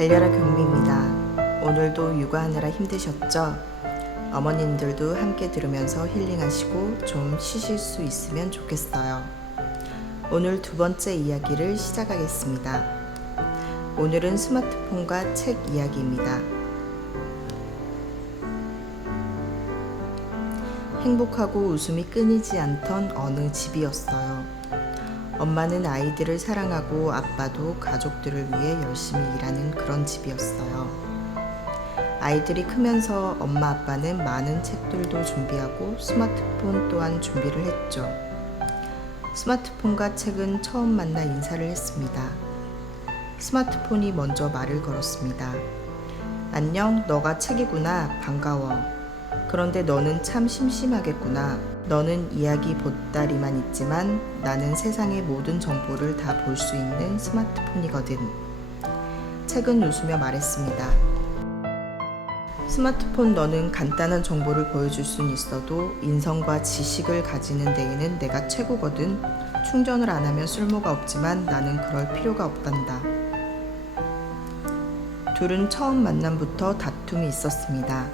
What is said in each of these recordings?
달려라 경미입니다. 오늘도 육아하느라 힘드셨죠? 어머님들도 함께 들으면서 힐링하시고 좀 쉬실 수 있으면 좋겠어요. 오늘 두 번째 이야기를 시작하겠습니다. 오늘은 스마트폰과 책 이야기입니다. 행복하고 웃음이 끊이지 않던 어느 집이었어요. 엄마는 아이들을 사랑하고 아빠도 가족들을 위해 열심히 일하는 그런 집이었어요. 아이들이 크면서 엄마 아빠는 많은 책들도 준비하고 스마트폰 또한 준비를 했죠. 스마트폰과 책은 처음 만나 인사를 했습니다. 스마트폰이 먼저 말을 걸었습니다. 안녕, 너가 책이구나. 반가워. 그런데 너는 참 심심하겠구나. 너는 이야기 보따리만 있지만 나는 세상의 모든 정보를 다 볼 수 있는 스마트폰이거든. 책은 웃으며 말했습니다. 스마트폰 너는 간단한 정보를 보여줄 순 있어도 인성과 지식을 가지는 데에는 내가 최고거든. 충전을 안 하면 쓸모가 없지만 나는 그럴 필요가 없단다. 둘은 처음 만남부터 다툼이 있었습니다.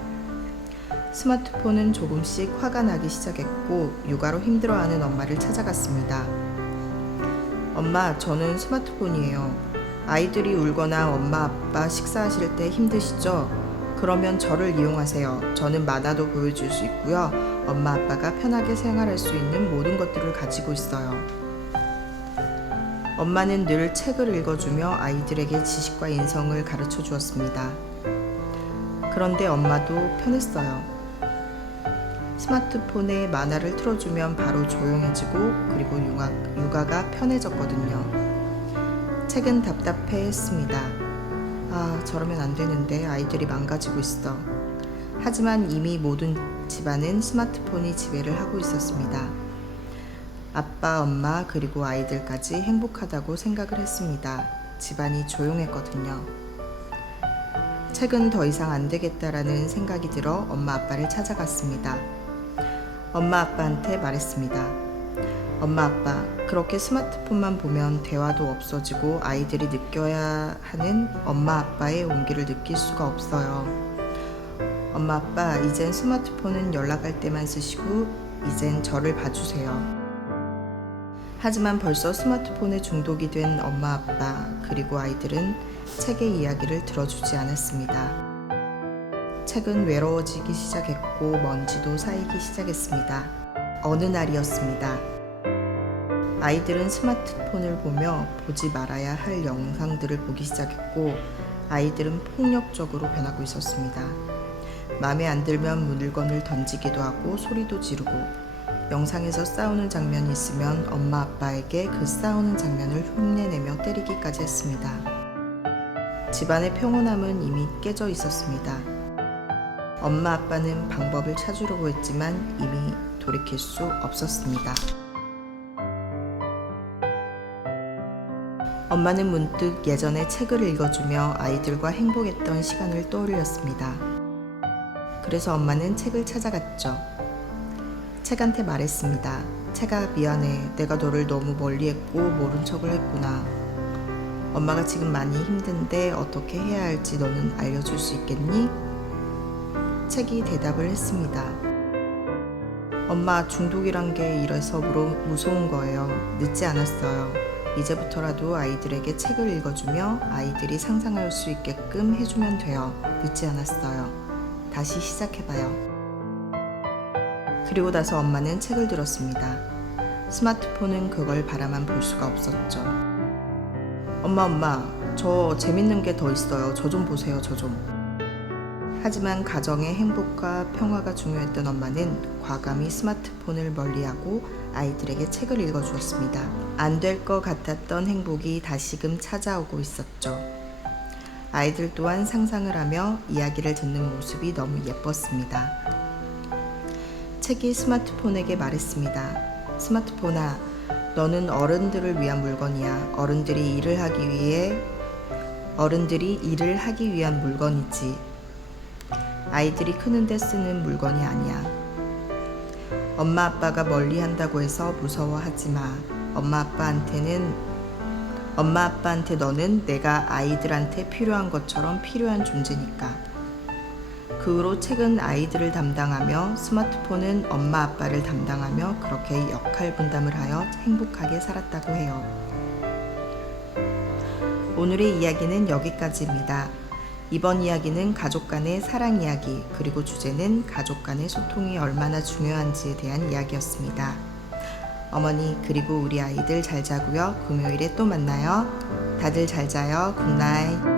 스마트폰은 조금씩 화가 나기 시작했고 육아로 힘들어하는 엄마를 찾아갔습니다. 엄마, 저는 스마트폰이에요. 아이들이 울거나 엄마 아빠 식사하실 때 힘드시죠? 그러면 저를 이용하세요. 저는 만화도 보여줄 수 있고요. 엄마 아빠가 편하게 생활할 수 있는 모든 것들을 가지고 있어요. 엄마는 늘 책을 읽어주며 아이들에게 지식과 인성을 가르쳐 주었습니다. 그런데 엄마도 편했어요. 스마트폰에 만화를 틀어주면 바로 조용해지고 그리고 육아가 편해졌거든요. 책은 답답해했습니다. 아, 저러면 안 되는데 아이들이 망가지고 있어. 하지만 이미 모든 집안은 스마트폰이 지배를 하고 있었습니다. 아빠, 엄마, 그리고 아이들까지 행복하다고 생각을 했습니다. 집안이 조용했거든요. 책은 더 이상 안 되겠다라는 생각이 들어 엄마 아빠를 찾아갔습니다. 엄마 아빠한테 말했습니다. 엄마 아빠, 그렇게 스마트폰만 보면 대화도 없어지고 아이들이 느껴야 하는 엄마 아빠의 온기를 느낄 수가 없어요. 엄마 아빠, 이젠 스마트폰은 연락할 때만 쓰시고 이젠 저를 봐주세요. 하지만 벌써 스마트폰에 중독이 된 엄마 아빠 그리고 아이들은 책의 이야기를 들어주지 않았습니다. 책은 외로워지기 시작했고 먼지도 쌓이기 시작했습니다. 어느 날이었습니다. 아이들은 스마트폰을 보며 보지 말아야 할 영상들을 보기 시작했고 아이들은 폭력적으로 변하고 있었습니다. 마음에 안 들면 물건을 던지기도 하고 소리도 지르고 영상에서 싸우는 장면이 있으면 엄마 아빠에게 그 싸우는 장면을 흉내내며 때리기까지 했습니다. 집안의 평온함은 이미 깨져 있었습니다. 엄마 아빠는 방법을 찾으려고 했지만 이미 돌이킬 수 없었습니다. 엄마는 문득 예전에 책을 읽어주며 아이들과 행복했던 시간을 떠올렸습니다. 그래서 엄마는 책을 찾아갔죠. 책한테 말했습니다. 책아, 미안해. 내가 너를 너무 멀리했고 모른 척을 했구나. 엄마가 지금 많이 힘든데 어떻게 해야 할지 너는 알려줄 수 있겠니? 책이 대답을 했습니다. 엄마, 중독이란 게 이래서 무서운 거예요. 늦지 않았어요. 이제부터라도 아이들에게 책을 읽어주며 아이들이 상상할 수 있게끔 해주면 돼요. 늦지 않았어요. 다시 시작해봐요. 그리고 나서 엄마는 책을 들었습니다. 스마트폰은 그걸 바라만 볼 수가 없었죠. 엄마, 저 재밌는 게 더 있어요. 저 좀 보세요, 저 좀. 하지만 가정의 행복과 평화가 중요했던 엄마는 과감히 스마트폰을 멀리하고 아이들에게 책을 읽어주었습니다. 안 될 것 같았던 행복이 다시금 찾아오고 있었죠. 아이들 또한 상상을 하며 이야기를 듣는 모습이 너무 예뻤습니다. 책이 스마트폰에게 말했습니다. 스마트폰아, 너는 어른들을 위한 물건이야. 어른들이 일을 하기 위한 물건이지. 아이들이 크는데 쓰는 물건이 아니야. 엄마 아빠가 멀리 한다고 해서 무서워하지 마. 엄마 아빠한테는 엄마 아빠한테 너는 내가 아이들한테 필요한 것처럼 필요한 존재니까. 그 후로 책은 아이들을 담당하며 스마트폰은 엄마 아빠를 담당하며 그렇게 역할 분담을 하여 행복하게 살았다고 해요. 오늘의 이야기는 여기까지입니다. 이번 이야기는 가족 간의 사랑 이야기, 그리고 주제는 가족 간의 소통이 얼마나 중요한지에 대한 이야기였습니다. 어머니 그리고 우리 아이들 잘 자고요. 금요일에 또 만나요. 다들 잘 자요. 굿나잇.